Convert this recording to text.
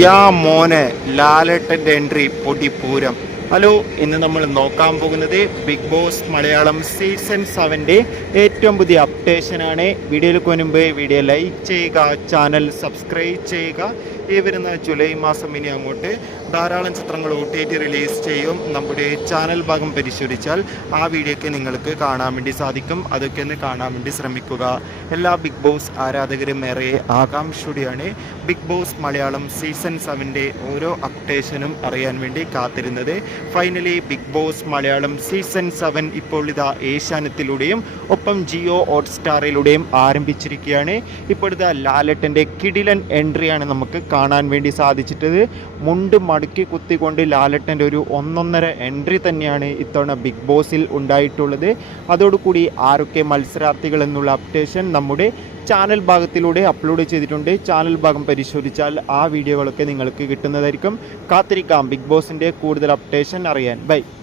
യാ മോനെ ലാലേട്ടൻ്റെ entry പൊടിപൂരം. Hello, ഇന്ന് നമ്മൾ നോക്കാൻ പോകുന്നത് ബിഗ് ബോസ് മലയാളം സീസൺ 7 ഏറ്റവും പുതിയ അപ്ഡേഷനാണ്. വീഡിയോയിലേക്ക് മുൻപ് വീഡിയോ ലൈക്ക് ചെയ്യുക, ചാനൽ സബ്സ്ക്രൈബ് ചെയ്യുക. ഈ വരുന്ന ജൂലൈ മാസം ഇനി അങ്ങോട്ട് ധാരാളം ചിത്രങ്ങൾ OTT റിലീസ് ചെയ്യും. നമ്മുടെ ചാനൽ ഭാഗം പരിശോധിച്ചാൽ ആ വീഡിയോയ്ക്ക് നിങ്ങൾക്ക് കാണാൻ വേണ്ടി സാധിക്കും. അതൊക്കെ ഒന്ന് കാണാൻ വേണ്ടി ശ്രമിക്കുക. എല്ലാ ബിഗ് ബോസ് ആരാധകരും ഏറെ ആകാംക്ഷയോടെയാണ് ബിഗ് ബോസ് മലയാളം സീസൺ 7 ഓരോ അപ്ഡേഷനും അറിയാൻ വേണ്ടി കാത്തിരുന്നത്. Finally Bigg Boss Malayalam season 7 ഇപ്പോൾ ഇതാ ഏഷ്യാനെറ്റിലൂടെയും ഒപ്പം ജിയോ ഹോട്ട്സ്റ്റാറിലൂടെയും ആരംഭിച്ചിരിക്കുകയാണ്. ഇപ്പോഴത്തെ ലാലേട്ടൻ്റെ കിടിലൻ എൻട്രിയാണ് നമുക്ക് കാണാൻ വേണ്ടി സാധിച്ചിട്ടത്. മുണ്ട് മടക്കി കുത്തിക്കൊണ്ട് ലാലേട്ടൻ്റെ ഒരു ഒന്നൊന്നര എൻട്രി തന്നെയാണ് ഇത്തവണ ബിഗ് ബോസിൽ ഉണ്ടായിട്ടുള്ളത്. അതോടുകൂടി ആരൊക്കെ മത്സരാർത്ഥികൾ എന്നുള്ള അപ്ഡേഷൻ നമ്മുടെ ചാനൽ ഭാഗത്തിലൂടെ അപ്ലോഡ് ചെയ്തിട്ടുണ്ട്. ചാനൽ ഭാഗം പരിശോധിച്ചാൽ ആ വീഡിയോകളൊക്കെ നിങ്ങൾക്ക് കിട്ടുന്നതായിരിക്കും. കാത്തിരിക്കാം ബിഗ് ബോസിൻ്റെ കൂടുതൽ അപ്ഡേഷൻ അറിയാൻ. ബൈ.